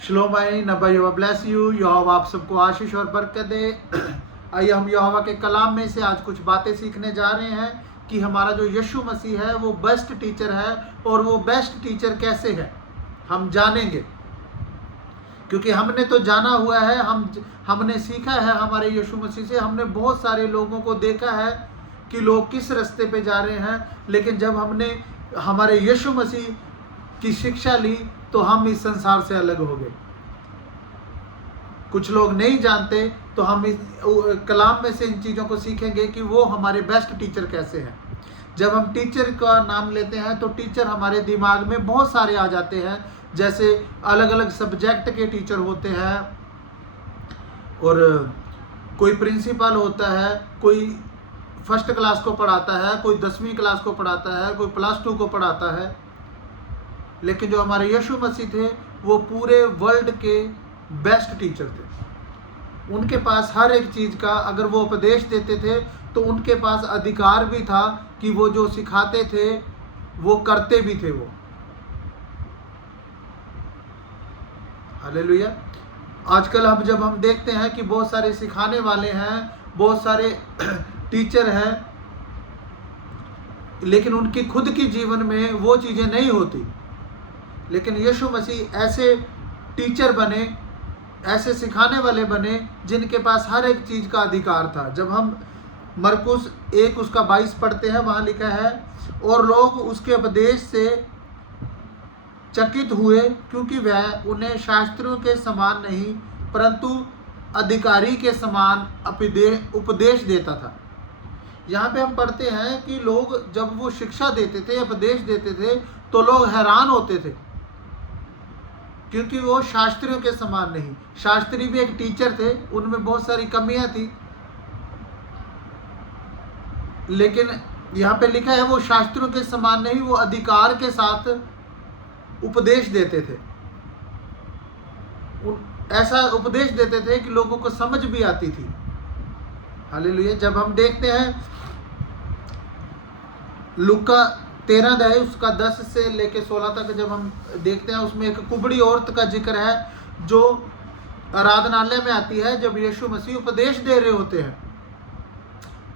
शलोम भाई, नबा यहोवा bless you. यहोवा आप सबको आशीष और बरकत दे। आइए हम यहोवा के कलाम में से आज कुछ बातें सीखने जा रहे हैं कि हमारा जो यीशु मसीह है वो बेस्ट टीचर है, और वो बेस्ट टीचर कैसे है हम जानेंगे। क्योंकि हमने तो जाना हुआ है, हमने सीखा है हमारे यीशु मसीह से। हमने बहुत सारे लोगों को देखा है कि लोग किस रास्ते पे जा रहे हैं, लेकिन जब हमने हमारे यीशु मसीह की शिक्षा ली तो हम इस संसार से अलग हो गए। कुछ लोग नहीं जानते, तो हम इस कलाम में से इन चीज़ों को सीखेंगे कि वो हमारे बेस्ट टीचर कैसे हैं। जब हम टीचर का नाम लेते हैं तो टीचर हमारे दिमाग में बहुत सारे आ जाते हैं। जैसे अलग अलग सब्जेक्ट के टीचर होते हैं, और कोई प्रिंसिपल होता है, कोई फर्स्ट क्लास को पढ़ाता है, कोई 10वीं क्लास को पढ़ाता है, कोई +2 को पढ़ाता है। लेकिन जो हमारे यीशु मसीह थे वो पूरे वर्ल्ड के बेस्ट टीचर थे। उनके पास हर एक चीज़ का, अगर वो उपदेश देते थे तो उनके पास अधिकार भी था कि वो जो सिखाते थे वो करते भी थे वो। हालेलुया। आजकल जब हम देखते हैं कि बहुत सारे सिखाने वाले हैं, बहुत सारे टीचर हैं, लेकिन उनकी खुद की जीवन में वो चीज़ें नहीं होती। लेकिन यीशु मसीह ऐसे टीचर बने, ऐसे सिखाने वाले बने जिनके पास हर एक चीज़ का अधिकार था। जब हम मरकुस 1 उसका 22 पढ़ते हैं, वहाँ लिखा है, और लोग उसके उपदेश से चकित हुए, क्योंकि वह उन्हें शास्त्रियों के समान नहीं परंतु अधिकारी के समान उपदेश देता था। यहाँ पे हम पढ़ते हैं कि लोग जब वो शिक्षा देते थे, उपदेश देते थे, तो लोग हैरान होते थे, क्योंकि वो शास्त्रियों के समान नहीं। शास्त्री भी एक टीचर थे, उनमें बहुत सारी कमियां थी, लेकिन यहाँ पे लिखा है वो शास्त्रियों के समान नहीं, वो अधिकार के साथ उपदेश देते थे। ऐसा उपदेश देते थे कि लोगों को समझ भी आती थी। हालेलुया। जब हम देखते हैं लूका 13 अध्याय उसका 10 से लेके 16 तक जब हम देखते हैं, उसमें एक कुबड़ी औरत का जिक्र है जो आराधनालय में आती है जब यीशु मसीह उपदेश दे रहे होते हैं।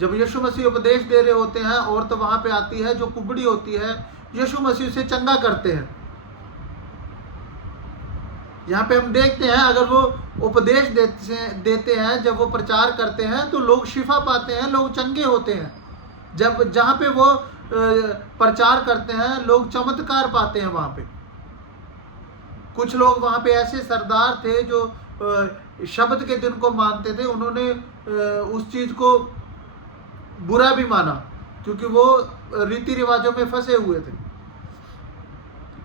जब यीशु मसीह उपदेश दे रहे होते हैं, औरत वहां पे आती है जो कुबड़ी होती है, यीशु मसीह से चंगा करते हैं। यहाँ पे हम देखते हैं अगर वो उपदेश देते हैं, जब वो प्रचार करते हैं तो लोग शिफा पाते हैं, लोग चंगे होते हैं। जब जहाँ पे वो प्रचार करते हैं लोग चमत्कार पाते हैं। वहाँ पे कुछ लोग वहाँ पे ऐसे सरदार थे जो शब्द के दिन को मानते थे। उन्होंने उस चीज़ को बुरा भी माना, क्योंकि वो रीति रिवाजों में फंसे हुए थे।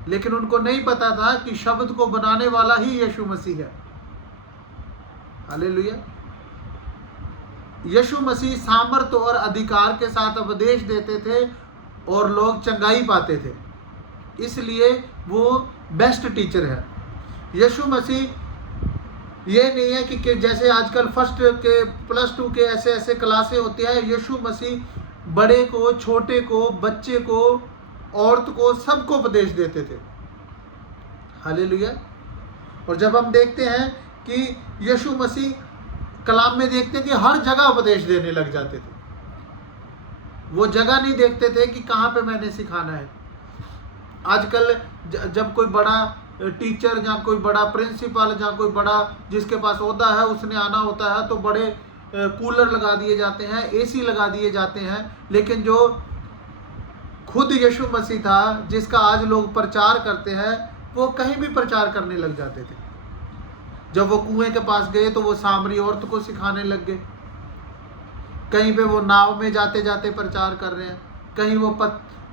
लेकिन उनको नहीं पता था कि शब्द को बनाने वाला ही यीशु मसीह है। हालेलुया। यीशु मसीह सामर्थ और अधिकार के साथ उपदेश देते थे और लोग चंगाई पाते थे, इसलिए वो बेस्ट टीचर है। यीशु मसीह ये नहीं है कि जैसे आजकल फर्स्ट के +2 के ऐसे क्लासें होती हैं। यीशु मसीह बड़े को, छोटे को, बच्चे को, औरत को, सबको उपदेश देते थे। हालेलुया। और जब हम देखते हैं कि यीशु मसीह कलाम में देखते हैं कि हर जगह उपदेश देने लग जाते थे। वो जगह नहीं देखते थे कि कहाँ पे मैंने सिखाना है। आजकल जब कोई बड़ा टीचर या कोई बड़ा प्रिंसिपल या कोई बड़ा जिसके पास ओहदा है उसने आना होता है, तो बड़े कूलर लगा दिए जाते हैं, AC लगा दिए जाते हैं। लेकिन जो खुद यीशु मसीह था, जिसका आज लोग प्रचार करते हैं, वो कहीं भी प्रचार करने लग जाते थे। जब वो कुएं के पास गए तो वो सामरी औरत को सिखाने लग गए। कहीं पे वो नाव में जाते जाते प्रचार कर रहे हैं, कहीं वो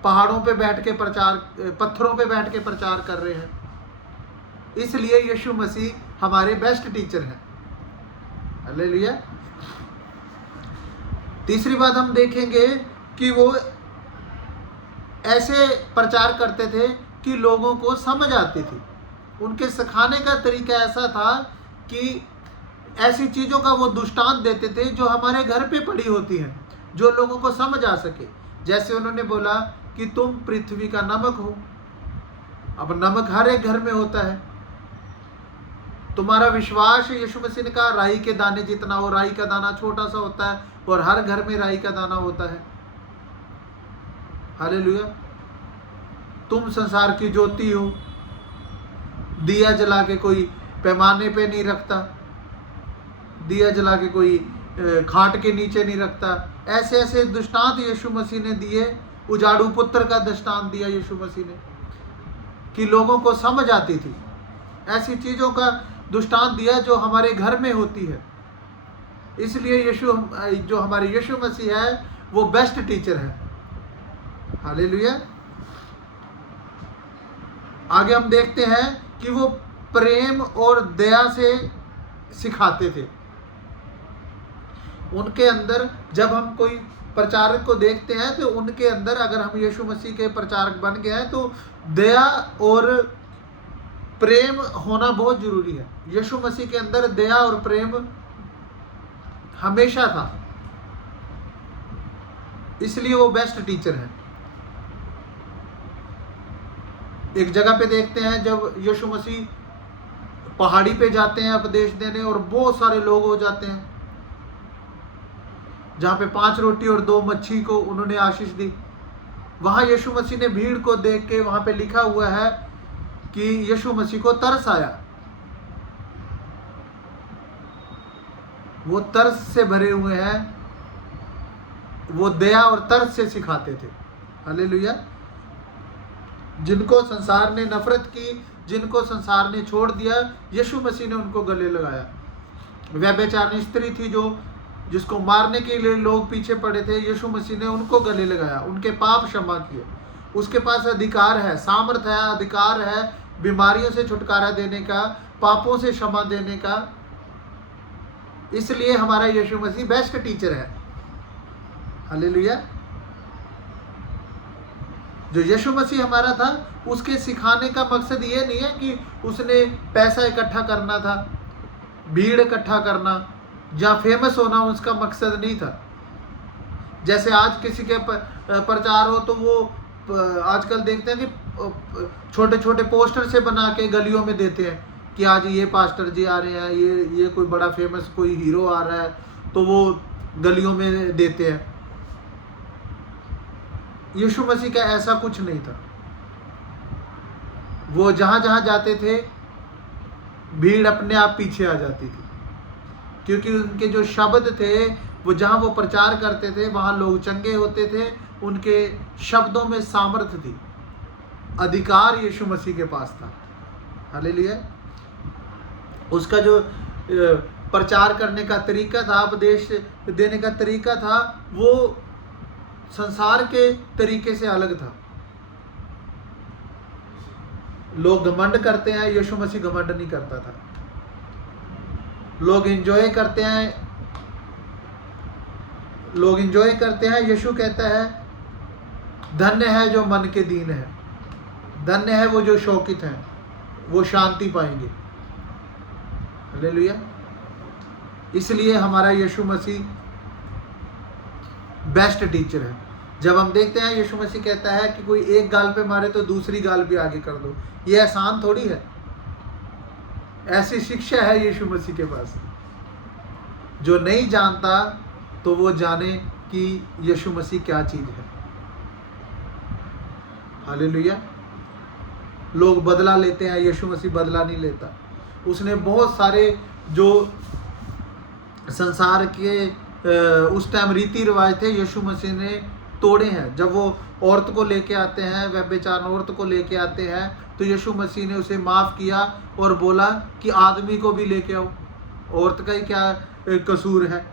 पहाड़ों पे बैठ के प्रचार, पत्थरों पे बैठ के प्रचार कर रहे हैं। इसलिए यीशु मसीह हमारे बेस्ट टीचर हैं। हालेलुया। तीसरी बात हम देखेंगे कि वो ऐसे प्रचार करते थे कि लोगों को समझ आती थी। उनके सिखाने का तरीका ऐसा था कि ऐसी चीज़ों का वो दृष्टांत देते थे जो हमारे घर पे पड़ी होती हैं, जो लोगों को समझ आ सके। जैसे उन्होंने बोला कि तुम पृथ्वी का नमक हो। अब नमक हर एक घर में होता है, तुम्हारा विश्वास, यीशु मसीह ने कहा, राई के दाने जितना हो। राई का दाना छोटा सा होता है और हर घर में राई का दाना होता है। हालेलुया। तुम संसार की ज्योति हो। दिया जला के कोई पैमाने पे नहीं रखता, दिया जला के कोई खाट के नीचे नहीं रखता। ऐसे ऐसे दृष्टांत यीशु मसीह ने दिए। उजाड़ू पुत्र का दृष्टांत दिया यीशु मसीह ने कि लोगों को समझ आती थी। ऐसी चीज़ों का दृष्टांत दिया जो हमारे घर में होती है। इसलिए यीशु, जो हमारे यीशु मसीह है, वो बेस्ट टीचर है। हालेलुया। आगे हम देखते हैं कि वो प्रेम और दया से सिखाते थे। उनके अंदर, जब हम कोई प्रचारक को देखते हैं तो उनके अंदर, अगर हम यीशु मसीह के प्रचारक बन गए हैं, तो दया और प्रेम होना बहुत जरूरी है। यीशु मसीह के अंदर दया और प्रेम हमेशा था, इसलिए वो बेस्ट टीचर है। एक जगह पे देखते हैं जब यीशु मसीह पहाड़ी पे जाते हैं उपदेश देने, और बहुत सारे लोग हो जाते हैं, जहाँ पे 5 रोटी और 2 मच्छी को उन्होंने आशीष दी। वहाँ यीशु मसीह ने भीड़ को देख के, वहाँ पे लिखा हुआ है कि यीशु मसीह को तरस आया। वो तरस से भरे हुए हैं, वो दया और तरस से सिखाते थे। हालेलुया। जिनको संसार ने नफरत की, जिनको संसार ने छोड़ दिया, यीशु मसीह ने उनको गले लगाया। व्यभिचारिणी स्त्री थी जिसको मारने के लिए लोग पीछे पड़े थे, यीशु मसीह ने उनको गले लगाया, उनके पाप क्षमा किए। उसके पास अधिकार है, सामर्थ है, अधिकार है बीमारियों से छुटकारा देने का, पापों से क्षमा देने का। इसलिए हमारा यीशु मसीह बेस्ट टीचर है। हालेलुया। जो यीशु मसीह हमारा था, उसके सिखाने का मकसद ये नहीं है कि उसने पैसा इकट्ठा करना था, भीड़ इकट्ठा करना या फेमस होना, उसका मकसद नहीं था। जैसे आज किसी के प्रचार हो तो वो आजकल देखते हैं कि छोटे छोटे पोस्टर से बना के गलियों में देते हैं कि आज ये पास्टर जी आ रहे हैं, ये कोई बड़ा फेमस कोई हीरो आ रहा है, तो वो गलियों में देते हैं। यीशु मसीह का ऐसा कुछ नहीं था। वो जहाँ जहाँ जाते थे, भीड़ अपने आप पीछे आ जाती थी, क्योंकि उनके जो शब्द थे, वो जहाँ वो प्रचार करते थे, वहाँ लोग चंगे होते थे। उनके शब्दों में सामर्थ्य थी, अधिकार यीशु मसीह के पास था। हालेलुया। उसका जो प्रचार करने का तरीका था, उपदेश देने का तरीका था, वो संसार के तरीके से अलग था। लोग घमंड करते हैं, यीशु मसीह घमंड नहीं करता था। लोग एंजॉय करते हैं, यीशु कहता है धन्य है जो मन के दीन है, धन्य है वो जो शौकित हैं, वो शांति पाएंगे। हालेलुया। इसलिए हमारा यीशु मसीह बेस्ट टीचर है। जब हम देखते हैं यीशु मसीह कहता है कि कोई एक गाल पे मारे तो दूसरी गाल भी आगे कर दो, ये आसान थोड़ी है। ऐसी शिक्षा है यीशु मसीह के पास। जो नहीं जानता तो वो जाने कि यीशु मसीह क्या चीज है। हालेलुया। लोग बदला लेते हैं, यीशु मसीह बदला नहीं लेता। उसने बहुत सारे जो संसार के उस टाइम रीति रिवाज थे, यीशु मसीह ने तोड़े हैं। जब वो औरत को लेके आते हैं, व्यभिचार औरत को लेके आते हैं, तो यीशु मसीह ने उसे माफ़ किया और बोला कि आदमी को भी लेके आओ, औरत का ही क्या कसूर है।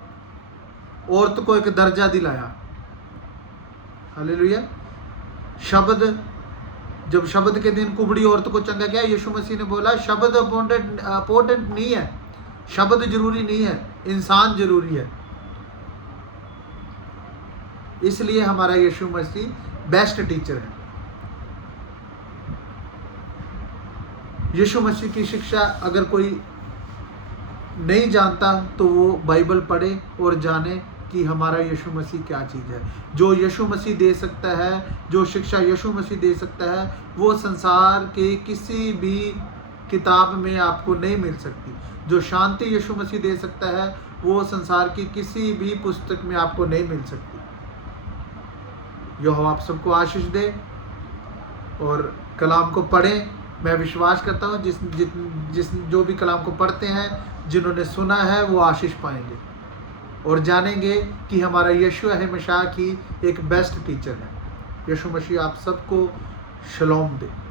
औरत को एक दर्जा दिलाया। हालेलुया। जब शब्द के दिन कुबड़ी औरत को चंगा किया, यीशु मसीह ने बोला शब्द इंपॉर्टेंट नहीं है, शब्द जरूरी नहीं है, इंसान जरूरी है। इसलिए हमारा यीशु मसीह बेस्ट टीचर है। यीशु मसीह की शिक्षा अगर कोई नहीं जानता तो वो बाइबल पढ़े और जाने कि हमारा यीशु मसीह क्या चीज़ है। जो यीशु मसीह दे सकता है, जो शिक्षा यीशु मसीह दे सकता है, वो संसार के किताब में आपको नहीं मिल सकती। जो शांति यीशु मसीह दे सकता है वो संसार की किसी भी पुस्तक में आपको नहीं मिल सकती। यहोवा आप सबको आशीष दे और कलाम को पढ़ें। मैं विश्वास करता हूँ जिस जो भी कलाम को पढ़ते हैं, जिन्होंने सुना है, वो आशीष पाएंगे और जानेंगे कि हमारा यीशु मसीह ही एक बेस्ट टीचर है। यीशु मसीह आप सबको शलोम दे।